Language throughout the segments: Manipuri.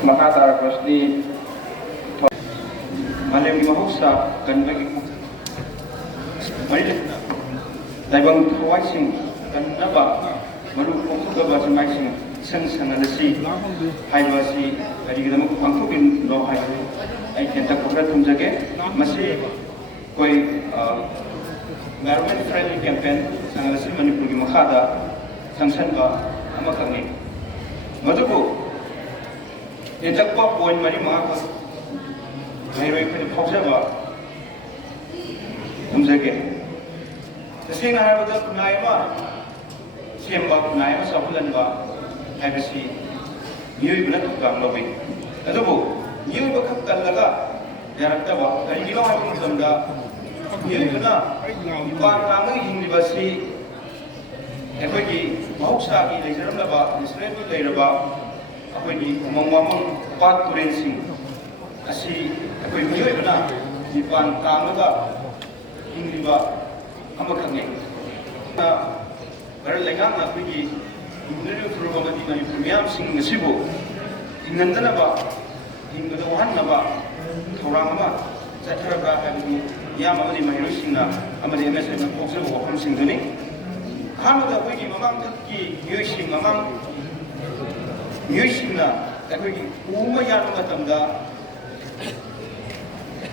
Makatara Firstly, Malay Mahousa, Kanbagi Laibang Hawaising, Kanaba, Maru Okugaba, Maxing, SHANGHALLASI, Haivasi, Adigam Pangthokhre Law Highway, I can talk about Tumjake, Masi, Koi, Government Friendly Campaign, SHANGHALLASI Manipur Mahada, Samsanba, Amakami. Madubu. In the pop point, Mary Marcos, maybe for the Poxava comes again. The same I have with Naiva, same about Naiva Sapulanva, Abbasi, you will not come loving. Adobo, you will come Talaga, Yaratava, and you know how to come down. You will not, Pangthokhre University, every Moksaki, the Zeraba, the Srebu Leraba. Apoi mengomong pat kurensi, asi apoi mui bena di pan kangga ingliba amakangge. Na berlengang na apoi indri program di mana premium sing nasibo, ingandana ba, ingadawan na ba, thorang ba, cakra ba kami ya mawadi mahiru singna, amadi MSF khutsamnaduna wakam sing duni. Kami dah apoi mamang ki yusing mamang Yusina, every Umayan Matamda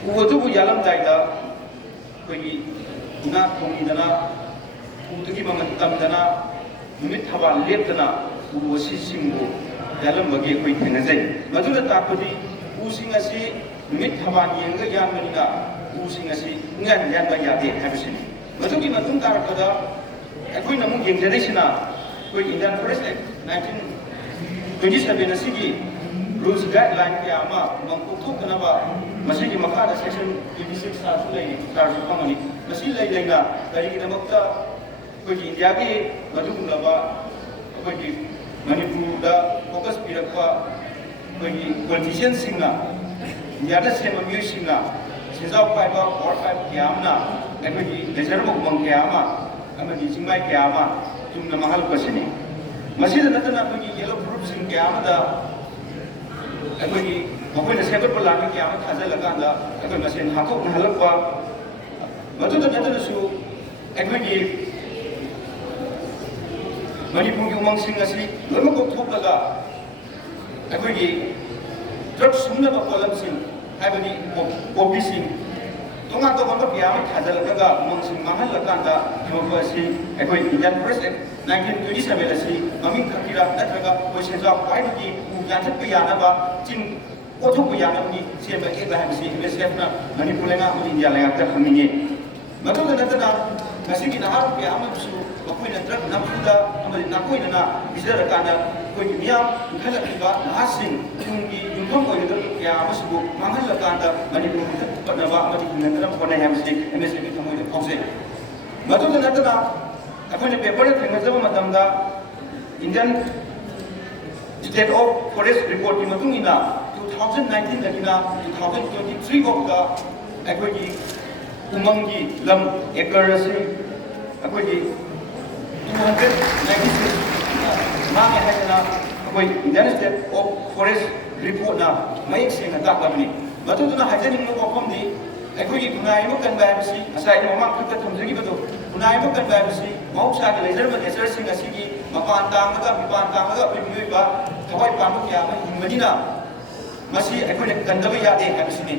Udu Yalam Daida, Peggy Una Tomidana, Utukiman Tamdana, Mithava Leptana, who was Singo, Yalam Bagi Quick in a day. Madura Tapodi, Using a sea, Mithavan Yanga Yamanina, Using a sea, Nan Yanga Yadi, Habsin. Matuki Matum Tarapada, a queen among Generationa, Quick in the first 1927 asigi rules guideline kaya ama mangkutok na ba masigi makada section 26 sa sulay tarso pangani masi lay na dari kinamakta ko India gi madung na ba ko Manipur da focus pirakpa ko politician singna yada sema mu singna sejak pai ba or pai kaya amna ko lejar mo mang kaya ama amani singmai kaya ama tumna mahal pasini masih ada nana bagi yellow groups in Canada, bagi apa yang saya berpelan di Canada saja anda, apa masih hakuk mahalap apa, betul tak ada su, bagi Manipur umang singasi, lama kau thok laga, bagi drugs semua berpelan sing, bagi kopi sing, tunggu tu mana Canada saja laga, umang sing mahal anda, cuma si, bagi Indian Press 1927 asli, kami kira natraga posisinya apa ini yang terpilih ba, cing otak pilihan ini siapa kita harus MSF na Manipur lenga India lenga terkami ni. Betul kan natrag masih kita harap ya amat su, bakui natrag nakuda, amat nakui na bisa rekana, kau niam kalau kita nahasin, yung kau itu ya amat su, mangal lekanda Manipur pada ba amat kita natrag pada MSF itu kamu itu kongsi. Betul kan natrag Apa ni paper tengah zaman matamda Indian State of Forest Report ni matung ina 2019 lagi na 2023 waktu aku di umangi lam acres aku di 296 mana ada na aku Indian State of Forest Report na mai sing tak kami betul tu na hajar ni ngomong di aku di gunai bukan bahasa asal memang kita tunjuk betul gunai bukan bahasa mau saya laser belajar sing asigi mapantang naga pemilu ba kawai pamuk ya Madina masih aku nak kandawi ya habis ini